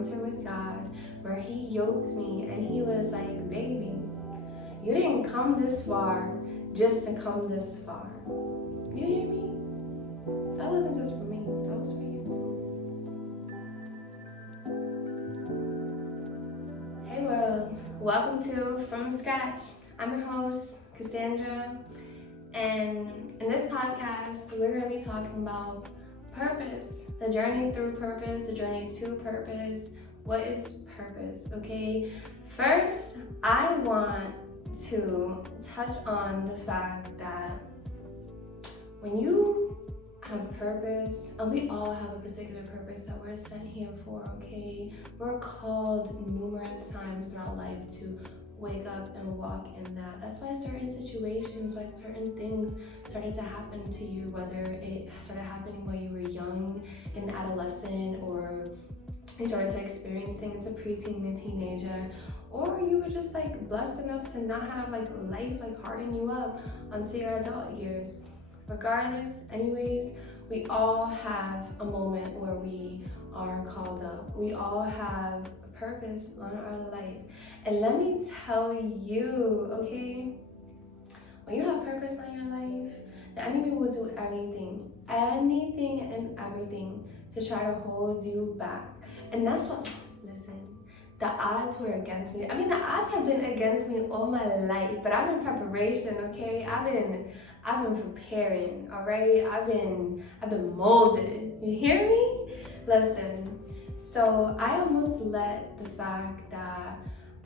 encounter with God where He yoked me and He was like, baby, you didn't come this far just to come this far. You hear me? That wasn't just for me, that was for you too. Hey world, welcome to From Scratch. I'm your host, Kassandra, and in this podcast, we're going to be talking about purpose, the journey through purpose, the journey to purpose. What is purpose, okay? First, I want to touch on the fact that when you have purpose, and we all have a particular purpose that we're sent here for, okay? We're called numerous times throughout life to wake up and walk in that. That's why certain situations, why certain things started to happen to you, whether it started happening while you were young, an adolescent, or you started to experience things as a preteen and teenager, or you were just like blessed enough to not have like life like harden you up until your adult years. Regardless, anyways, we all have a moment where we are called up. We all have a purpose on our life. And let me tell you, okay, when you have purpose on your life, the enemy will do anything and everything to try to hold you back. And that's what, listen, the odds were against me. I mean, the odds have been against me all my life, but I'm in preparation, okay? I've been preparing, all right? I've been molded. You hear me? Listen, so I almost let the fact that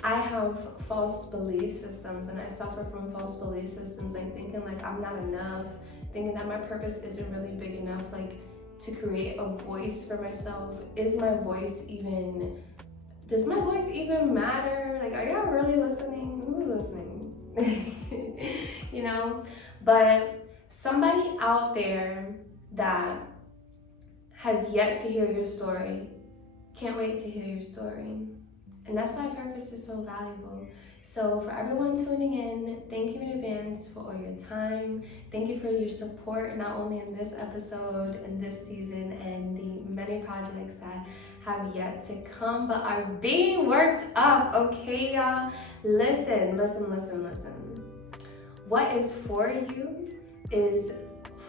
I have false belief systems and I suffer from false belief systems, like thinking like I'm not enough, thinking that my purpose isn't really big enough, like to create a voice for myself. Does my voice even matter? Like, are y'all really listening? Who's listening? You know? But somebody out there that has yet to hear your story can't wait to hear your story. And that's why purpose is so valuable. So for everyone tuning in, thank you in advance for all your time. Thank you for your support, not only in this episode and this season and the many projects that have yet to come, but are being worked up, okay, y'all? Listen. What is for you is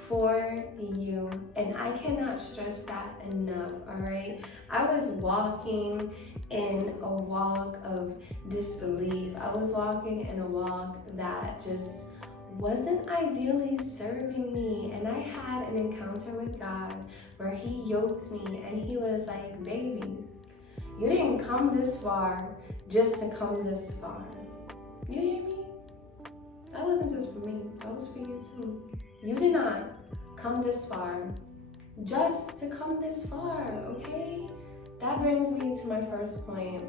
for you, and I cannot stress that enough, all right? I was walking in a walk of disbelief. I was walking in a walk that just wasn't ideally serving me, and I had an encounter with God where He yoked me and He was like, baby, you didn't come this far just to come this far. You hear me? That wasn't just for me, that was for you too. You did not come this far just to come this far, okay? That brings me to my first point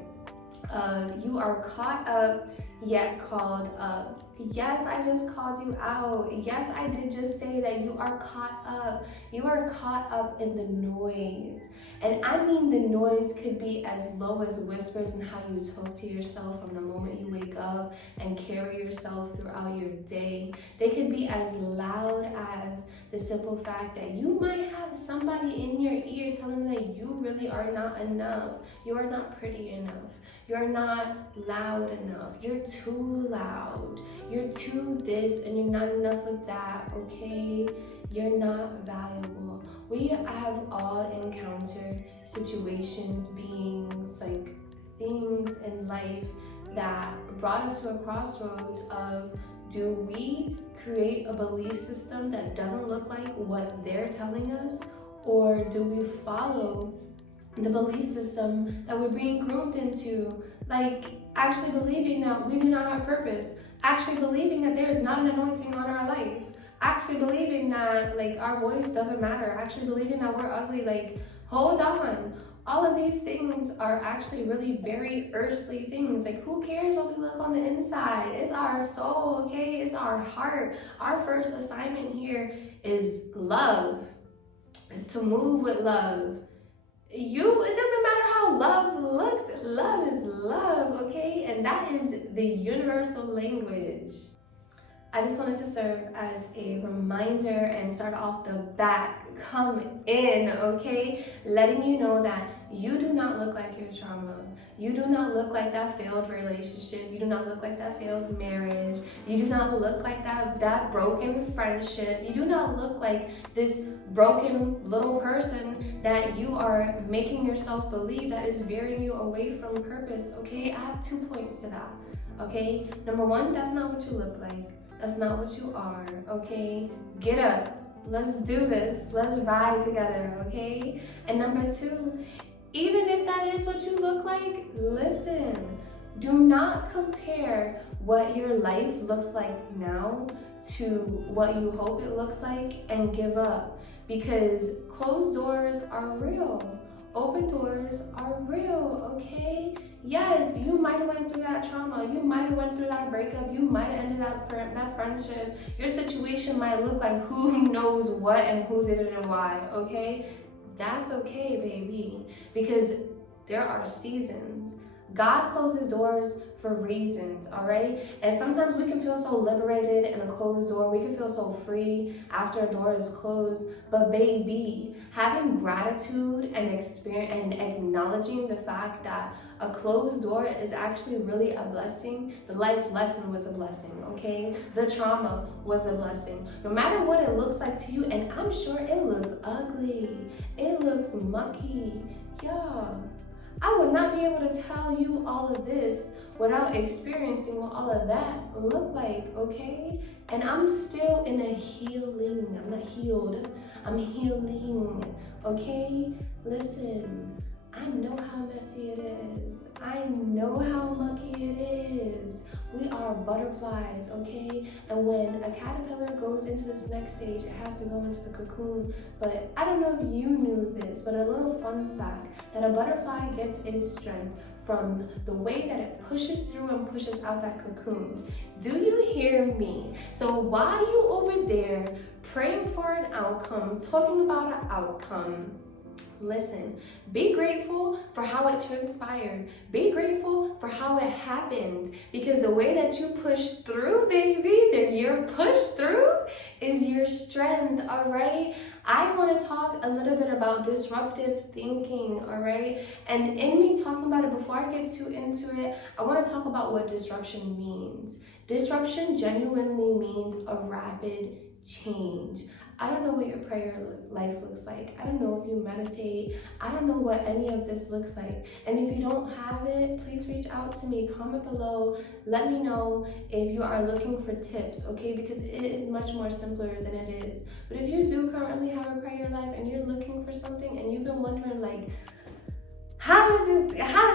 of you are caught up yet called up. Yes, I just called you out. Yes, I did just say that you are caught up. You are caught up in the noise. And I mean the noise could be as low as whispers in how you talk to yourself from the moment you wake up and carry yourself throughout your day. They could be as loud as the simple fact that you might have somebody in your ear telling you that you really are not enough. You are not pretty enough. You're not loud enough. You're too loud. You're too this and you're not enough of that, okay? You're not valuable. We have all encountered situations, beings, like things in life that brought us to a crossroads of, do we create a belief system that doesn't look like what they're telling us, or do we follow the belief system that we're being groomed into, like actually believing that we do not have purpose, actually believing that there is not an anointing on our life, actually believing that like our voice doesn't matter, actually believing that we're ugly. Like, hold on. All of these things are actually really very earthly things. Like, who cares what we look on the inside? It's our soul, okay? It's our heart. Our first assignment here is love. It's to move with love. It doesn't matter how love looks. Love is love, okay? And that is the universal language. I just wanted to serve as a reminder and start off the bat, come in, okay? Letting you know that You do not look like your trauma. You do not look like that failed relationship. You do not look like that failed marriage. You do not look like that broken friendship. You do not look like this broken little person that you are making yourself believe that is veering you away from purpose, okay? I have 2 points to that, okay? Number one, that's not what you look like. That's not what you are, okay? Get up. Let's do this. Let's ride together, okay? And number two, even if that is what you look like, listen. Do not compare what your life looks like now to what you hope it looks like and give up. Because closed doors are real. Open doors are real, okay? Yes, you might have went through that trauma. You might have went through that breakup. You might have ended up that friendship. Your situation might look like who knows what and who did it and why, okay? That's okay, baby, because there are seasons. God closes doors for reasons, all right? And sometimes we can feel so liberated in a closed door. We can feel so free after a door is closed. But baby, having gratitude and experience and acknowledging the fact that a closed door is actually really a blessing. The life lesson was a blessing, okay? The trauma was a blessing. No matter what it looks like to you, and I'm sure it looks ugly. It looks mucky. Yeah. I would not be able to tell you all of this without experiencing what all of that look like, okay? And I'm still in a healing. I'm not healed. I'm healing, okay? Listen, I know how messy it is. I know how mucky it is. We are butterflies, okay? And when a caterpillar goes into this next stage, it has to go into the cocoon. But I don't know if you knew this, but a little fun fact, that a butterfly gets its strength from the way that it pushes through and pushes out that cocoon. Do you hear me? So while you over there praying for an outcome, talking about an outcome, listen, be grateful for how it transpired. Be grateful for how it happened, because the way that you push through, baby, that your push through is your strength, all right? I want to talk a little bit about disruptive thinking, all right? And in me talking about it, before I get too into it, I want to talk about what disruption means. Disruption genuinely means a rapid change. I don't know what your prayer life looks like. I don't know if you meditate. I don't know what any of this looks like. And if you don't have it, please reach out to me. Comment below. Let me know if you are looking for tips, okay? Because it is much more simpler than it is. But if you do currently have a prayer life and you're looking for something and you've been wondering, like, how is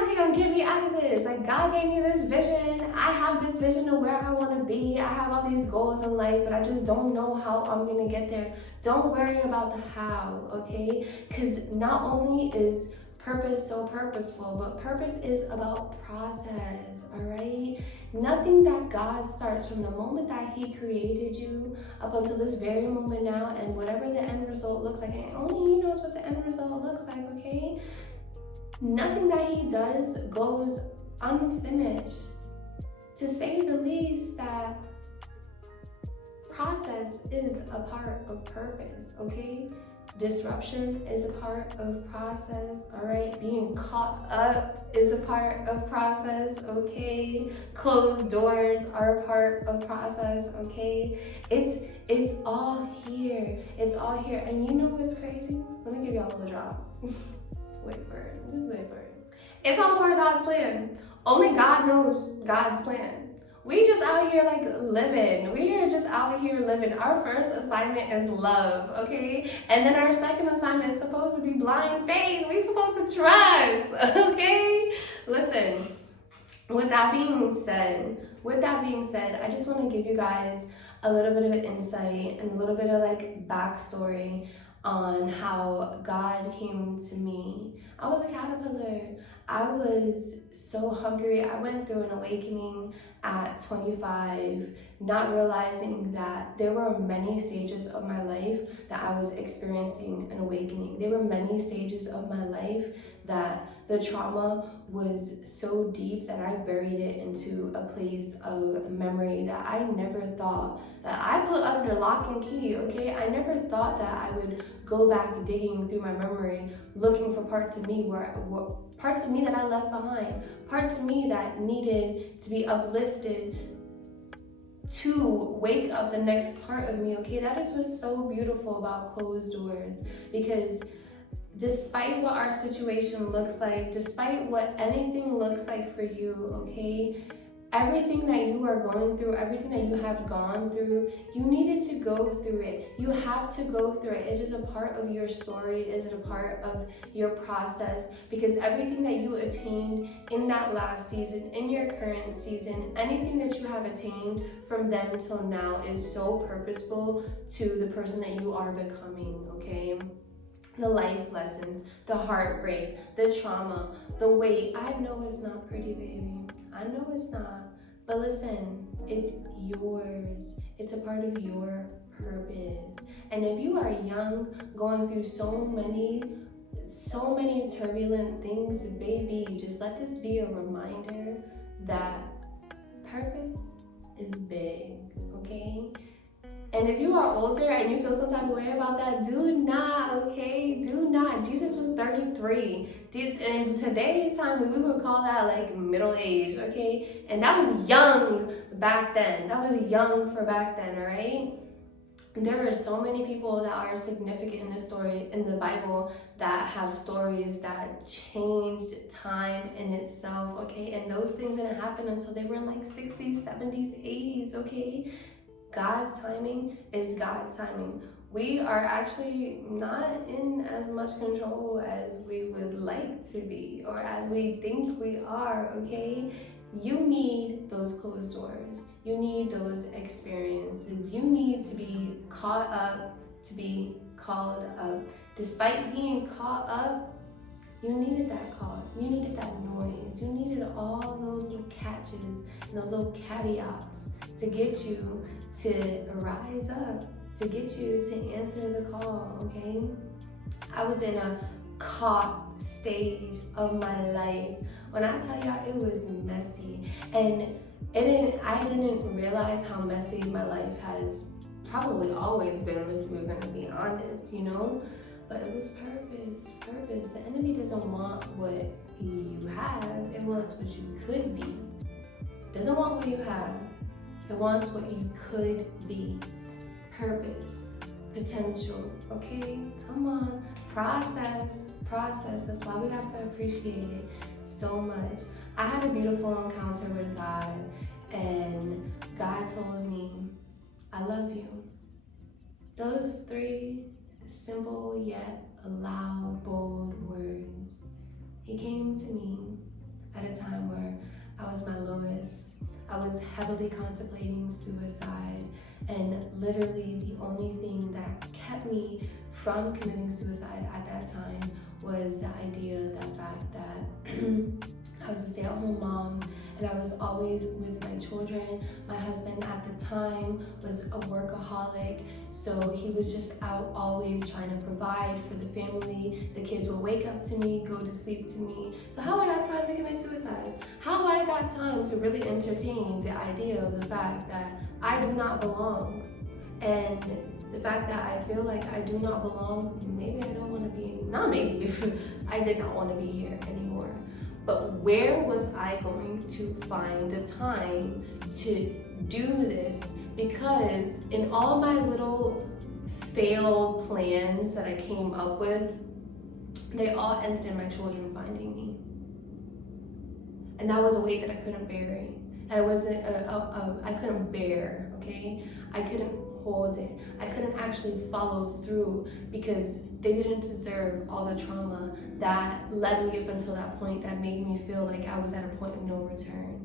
he gonna get me out of this? Like, God gave me this vision. I have this vision of where I want to be. I have all these goals in life, but I just don't know how I'm gonna get there. Don't worry about the how, okay? Because not only is purpose so purposeful, but purpose is about process, all right? Nothing that God starts from the moment that he created you up until this very moment now, and whatever the end result looks like, and only he knows what the end result looks like, okay? Nothing that he does goes unfinished. To say the least, that process is a part of purpose, okay? Disruption is a part of process, all right? Being caught up is a part of process, okay? Closed doors are a part of process, okay? It's all here. It's all here. And you know what's crazy? Let me give y'all a little drop. Wait for it. Just wait for it. It's all part of God's plan. Only God knows God's plan. We just out here like living. We are just out here living. Our first assignment is love, okay? And then our second assignment is supposed to be blind faith. We supposed to trust, okay? Listen, with that being said, I just want to give you guys a little bit of an insight and a little bit of like backstory on how God came to me. I was a caterpillar. I was so hungry. I went through an awakening at 25, not realizing that there were many stages of my life that I was experiencing an awakening. There were many stages of my life that the trauma was so deep that I buried it into a place of memory that I never thought that I put under lock and key, okay? I never thought that I would go back digging through my memory, looking for parts of me parts of me that I left behind, parts of me that needed to be uplifted to wake up the next part of me, okay? That is what's so beautiful about closed doors, because despite what our situation looks like, despite what anything looks like for you, okay, everything that you are going through, everything that you have gone through, you needed to go through it. You have to go through it. It is a part of your story. It is a part of your process, because everything that you attained in that last season, in your current season, anything that you have attained from then till now is so purposeful to the person that you are becoming, okay? The life lessons, the heartbreak, the trauma, the weight. I know it's not pretty, baby. I know it's not. But listen, it's yours. It's a part of your purpose. And if you are young, going through so many turbulent things, baby, just let this be a reminder that purpose is big, okay? And if you are older and you feel some type of way about that, do not, okay? Do not. Jesus was 33. In today's time, we would call that like middle age, okay? And that was young back then. That was young for back then, all right? There are so many people that are significant in this story, in the Bible, that have stories that changed time in itself, okay? And those things didn't happen until they were in like 60s, 70s, 80s, okay? God's timing is God's timing. We are actually not in as much control as we would like to be, or as we think we are, okay? You need those closed doors. You need those experiences. You need to be caught up, to be called up. Despite being caught up, you needed that call. You needed that noise. You needed all those little catches and those little caveats to get you to rise up, to get you to answer the call, okay? I was in a caught stage of my life. When I tell y'all, it was messy. And I didn't realize how messy my life has probably always been, if we're gonna be honest, you know? But it was purpose. The enemy doesn't want what you have, it wants what you could be. It doesn't want what you have, it wants what you could be. Purpose, potential, okay? Come on, process. That's why we have to appreciate it so much. I had a beautiful encounter with God, and God told me, I love you. Those 3 simple yet loud, bold words. He came to me at a time where I was my lowest. I was heavily contemplating suicide, and literally the only thing that kept me from committing suicide at that time was the fact that I was a stay-at-home mom, and I was always with my children. My husband at the time was a workaholic, so he was just out always trying to provide for the family. The kids would wake up to me, go to sleep to me. So how I got time to commit suicide? How I got time to really entertain the idea of the fact that I do not belong, and the fact that I feel like I do not belong, maybe I don't want to be, not maybe, I did not want to be here anymore. But where was I going to find the time to do this? Because in all my little failed plans that I came up with, they all ended in my children finding me. And that was a weight that I couldn't bear. I couldn't bear, okay? I couldn't hold it. I couldn't actually follow through, because they didn't deserve all the trauma that led me up until that point, that made me feel like I was at a point of no return.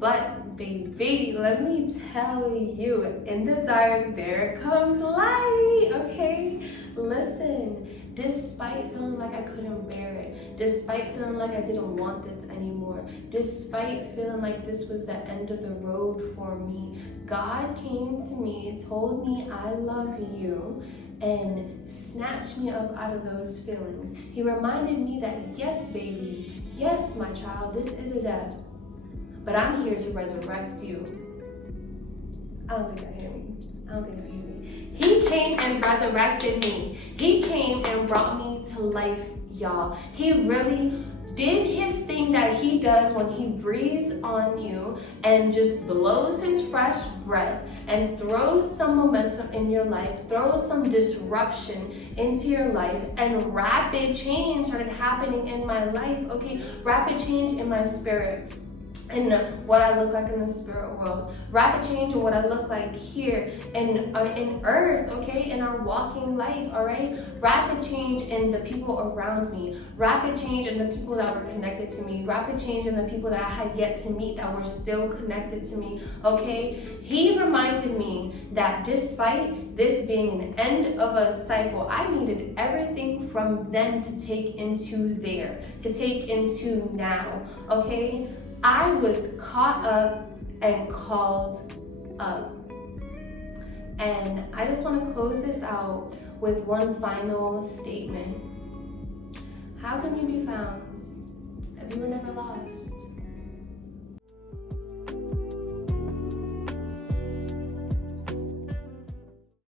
But baby, let me tell you, in the dark, there comes light, okay? Listen, despite feeling like I couldn't bear it, despite feeling like I didn't want this anymore, despite feeling like this was the end of the road for me, God came to me, told me I love you, and snatched me up out of those feelings. He reminded me that, yes, baby, Yes, my child, this is a death, but I'm here to resurrect you. I don't think I hear me. I don't think I hear me. He came and resurrected me. He came and brought me to life, y'all. He really did his thing that he does when he breathes on you and just blows his fresh breath and throws some momentum in your life, throws some disruption into your life, and rapid change started happening in my life, okay? Rapid change in my spirit, in what I look like in the spirit world, rapid change in what I look like here in earth, okay, in our walking life, all right, rapid change in the people around me, rapid change in the people that were connected to me, rapid change in the people that I had yet to meet that were still connected to me, okay. He reminded me that despite this being an end of a cycle, I needed everything from then to take into there, to take into now, okay. I was caught up and called up. And I just want to close this out with one final statement. How can you be found if you were never lost?